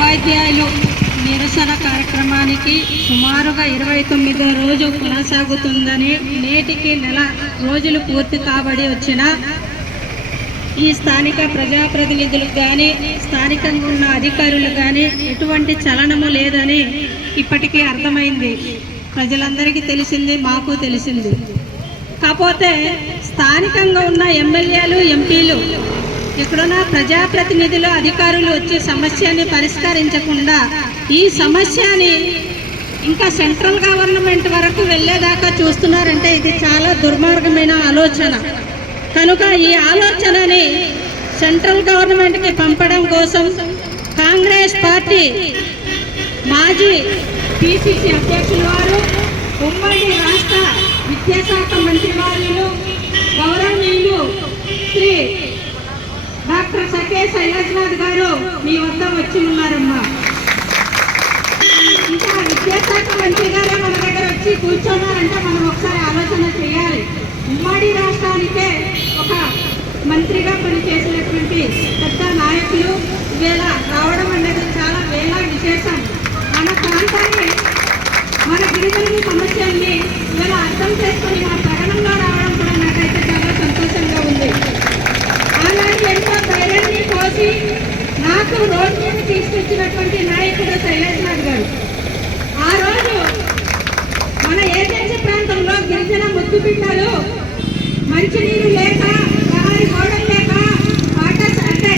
ఉపాధ్యాయులు నిరసన కార్యక్రమానికి సుమారుగా ఇరవై తొమ్మిదో రోజు కొనసాగుతుందని నేటికి నెల రోజులు పూర్తి కాబడి వచ్చిన ఈ స్థానిక ప్రజాప్రతినిధులు కానీ స్థానికంగా ఉన్న అధికారులు కానీ ఎటువంటి చలనము లేదని ఇప్పటికీ అర్థమైంది. ప్రజలందరికీ తెలిసింది మాకు తెలిసింది. కాకపోతే స్థానికంగా ఉన్న ఎమ్మెల్యేలు ఎంపీలు ఇక్కడున్న ప్రజాప్రతినిధులు అధికారులు వచ్చి సమస్యని పరిష్కరించకుండా ఈ సమస్యని ఇంకా సెంట్రల్ గవర్నమెంట్ వరకు వెళ్ళేదాకా చూస్తున్నారంటే ఇది చాలా దుర్మార్గమైన ఆలోచన. కనుక ఈ ఆలోచనని సెంట్రల్ గవర్నమెంట్కి పంపడం కోసం కాంగ్రెస్ పార్టీ మాజీ పిసిసి అధ్యక్షుల వారు ఉమ్మడి రాష్ట్ర విద్యాశాఖ మంత్రి వారు గౌరవనీయులు శ్రీ డాక్టర్ శైలాజ్నాథ్ గారు మీ వద్ద వచ్చి ఉన్నారమ్మా. ఇంకా విద్యాశాఖ మంత్రి గారే మన దగ్గర వచ్చి కూర్చున్నారంటే మనం ఒకసారి ఆలోచన చేయాలి. ఉమ్మడి రాష్ట్రానికే ఒక మంత్రిగా పనిచేసినటువంటి పెద్ద నాయకులు ఇవేళ రావడం అనేది చాలా వేళ విశేషం మన ప్రాంతాన్ని మన గిరిజనుల సమస్యల్ని ఇవాళ అర్థం చేసుకొని మా ప్రకటనలో రావడం కూడా నాకైతే చాలా సంతోషంగా ఉంది ఆనాడు ఎంతో ధైర్యాన్ని పోసి నాకు రోడ్డు మీద తీసుకొచ్చినటువంటి నాయకుడు శైలేష్నాథ్ గారు. ఆ రోజు మన ఏజెన్సీ ప్రాంతంలో గిరిజన ముద్దు బిడ్డలు మంచినీరు లేక ప్రహరీ గోడలు లేక వాటర్ అంటే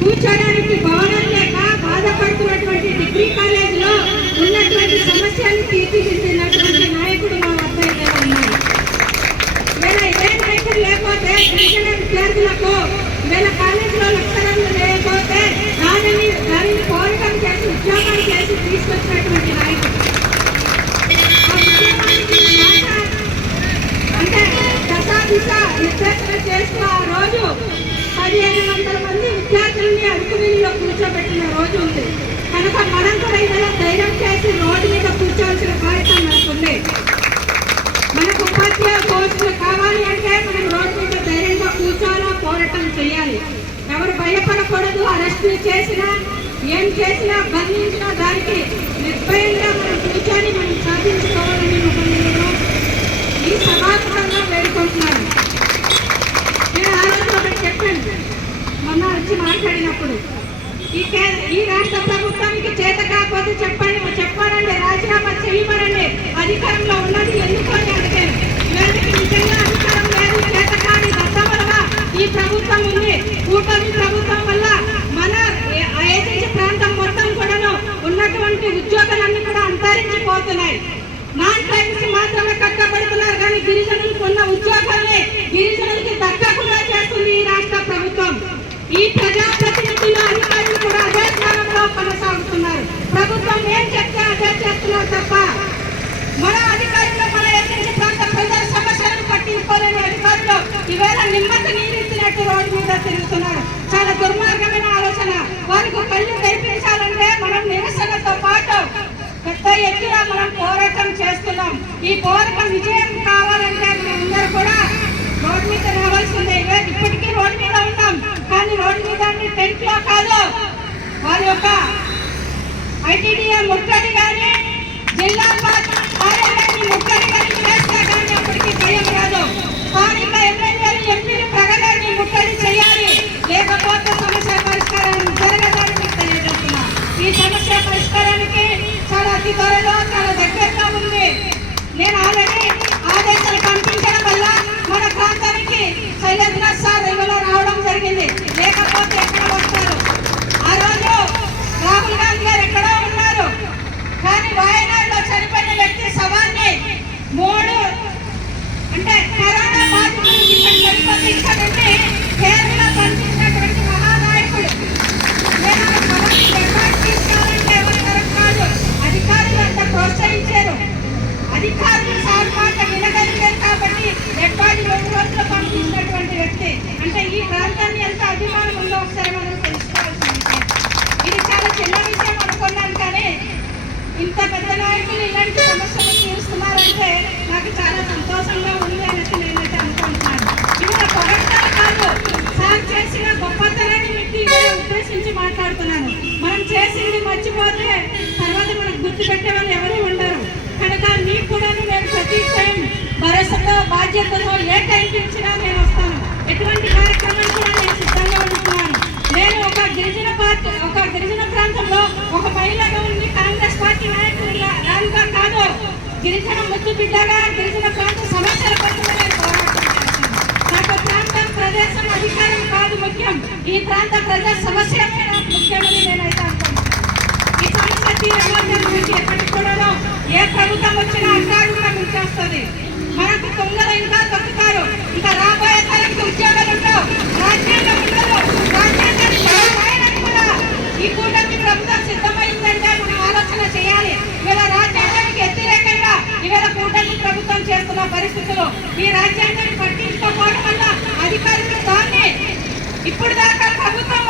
కూర్చోడానికి భవనం లేక బాధపడుతున్నటువంటి డిగ్రీ కాలేజీలో ఉన్నటువంటి సమస్యలను తీర్చిదిద్దినటువంటి నాయకుడు మా అబ్బాయి అయితే ఉన్నారు. వీళ్ళ ఏ నాయకుడు లేకపోతే గిరిజన విద్యార్థులకు వీళ్ళ కాలేజీలో లక్షణాలు లేక దానిని దానిని పోరాటం చేసి ఉద్యోగాలు చేసి తీసుకొచ్చినటువంటి నాయకుడు. అంటే దశ దిశ నిర్దేశన చేస్తూ ఆ రోజు పదిహేను వందల మంది విద్యార్థులని అడుగునీళ్ళలో కూర్చోబెట్టిన రోజు ఉంది. కనుక మనం కూడా ఇలా ధైర్యం చేసి రోడ్డు మీద కూర్చోవలసిన బాధ్యత మనకుంది మనకు ఉపాధ్యాయ పోస్టులు కావాలి అంటే మనం రోడ్డు మీద ధైర్యంగా కూర్చోాలా పోరాటం చేయాలి ఎవరు భయపడకూడదు అరెస్టులు చేసినా ఏం చేసినా బంధించినా దానికి నిర్భయంగా మనం కూర్చొని మనం సాధించుకోవాలని నేను ఈ సమాధానంగా వేడుకుంటున్నాను. నేను ఆ రోజు ఒకటి చెప్పాను. మొన్న వచ్చి మాట్లాడినప్పుడు ఈ కే- ఈ రాష్ట్ర ప్రభుత్వానికి చేత కాకపోతే చెప్పండి చెప్పారండి రాజీనామా చేయమనండి. అధికారంలో ఉన్నది ఎందుకు అని అడిగాను. నిజంగా అధికారం లేదు చేత కానీ ఈ ప్రభుత్వం ఉంది. కూటమి ప్రభుత్వం వల్ల మన ఏ- ఆ ఏజెన్సీ ప్రాంతం మొత్తం కూడాను ఉన్నటువంటి ఉద్యోగాలన్నీ కూడా అంతరించిపోతున్నాయి నాన్ ట్రైబ్స్ మాత్రమే కట్టబడుతున్నారు కానీ గిరిజనులకు ఉన్న ఉద్యోగాలే గిరిజనులకి దక్కకుండా చేస్తుంది ఈ రాష్ట్ర ప్రభుత్వం ఈ ప్రజాప్రతినిధులు అధికారులు కూడా అదే స్థానంలో కొనసాగుతున్నారు. ప్రభుత్వం ఏం చెప్తే అదే చేస్తున్నారు తప్ప మన అధికారులు మన ఎన్ని ప్రాంత ప్రజల సమస్యలను పట్టించుకోలేని అధికారులు ఈవేళ నీరు ఇచ్చినట్టు రోడ్డు మీద తిరుగుతున్నారు. చాలా దుర్మార్గమైన ఆలోచన. వారికి కళ్ళు తెరిపించాలంటే మనం నిరసనతో పాటు పెద్ద ఎత్తున మనం పోరాటం చేస్తున్నాం. ఈ పోరాటం విజయం కావాలంటే మనందరూ కూడా రోడ్డు మీద రావాల్సిందే ఇవే ఇప్పటికీ రోడ్డు మీద ఉన్నాం కానీ రోడ్డు మీద టెంట్ కాదు వారి యొక్క ఐటీడీఏ ముట్టడి కానీ జిల్లా కార్యాలయాన్ని ముట్టడి కానీ చేస్తే కానీ అప్పటికి భయం రాదు. స్థానిక ఎమ్మెల్యేలు ఎంపీలు ప్రగతిని ముట్టడి చేయాలి. లేకపోతే సమస్య పరిష్కారం జరగదని మీకు తెలియజేస్తున్నా. ఈ సమస్య పరిష్కారానికి చాలా అతి త్వరలో చాలా దగ్గరగా ఉంది. నేను ఆల్రెడీ ఈ ప్రాంతాన్ని ఎంత అభిమానం ఉందో ఒకసారి మనం తెలుసుకోవాల్సింది. ఇది చాలా చిన్న విషయం అనుకున్నాను కానీ ఇంత పెద్ద నాయకులు ఇలాంటి సమస్యలు తీరుస్తున్నారంటే నాకు చాలా సంతోషంగా ఉంది అనేసి నేనైతే అనుకుంటున్నాను. ఇది నా పొరపాటు కాదు. సార్ చేసిన గొప్పతనాన్ని వ్యక్తి ఉద్దేశించి మాట్లాడుతున్నాను. మనం చేసింది మర్చిపోతే తర్వాత మనకు గుర్తు వాళ్ళు ఎవరు ఉండరు కనుక మీకు కూడా నేను ప్రతి టైం భరోసాతో బాధ్యతతో ఏ టైం ఇచ్చినా నేను వస్తాను ఎటువంటి కార్యక్రమాలు కూడా నేను సిద్ధంగా ఉంటున్నాను నేను ఒక గిరిజన పార్టీ ఒక గిరిజన ప్రాంతంలో ఒక మహిళగా ఉండి కాంగ్రెస్ పార్టీ నాయకుడిగా కాదు గిరిజన ముద్దు బిడ్డగా గిరిజన ప్రాంత సమస్యల కోసం నేను పోరాటం నాకు ప్రాంతం ప్రదేశం అధికారం కాదు ముఖ్యం. ఈ ప్రాంత ప్రజా సమస్యలే నాకు ముఖ్యమని నేనైతే అనుకుంటున్నాను. ఈ సమస్య తీరవడం గురించి ఎప్పటికి కూడా ఏ ప్రభుత్వం వచ్చినా అడ్డాడుగా ముంచేస్తుంది మనకు దొంగలు ఇంకా దొరుకుతారు. ఇంకా రాబోయే తరంకి ఉద్యోగాలు ఉండవు. రాజ్యాంగం ఉండదు. రాజ్యాంగం కూడా ఈ కూటమి ప్రభుత్వం సిద్ధమైందంటే మనం ఆలోచన చేయాలి. పరిస్థితుల్లో ఈ రాజ్యాంగాన్ని పట్టించుకోకపోవడం వల్ల అధికారులు దాన్ని ఇప్పుడు దాకా ప్రభుత్వం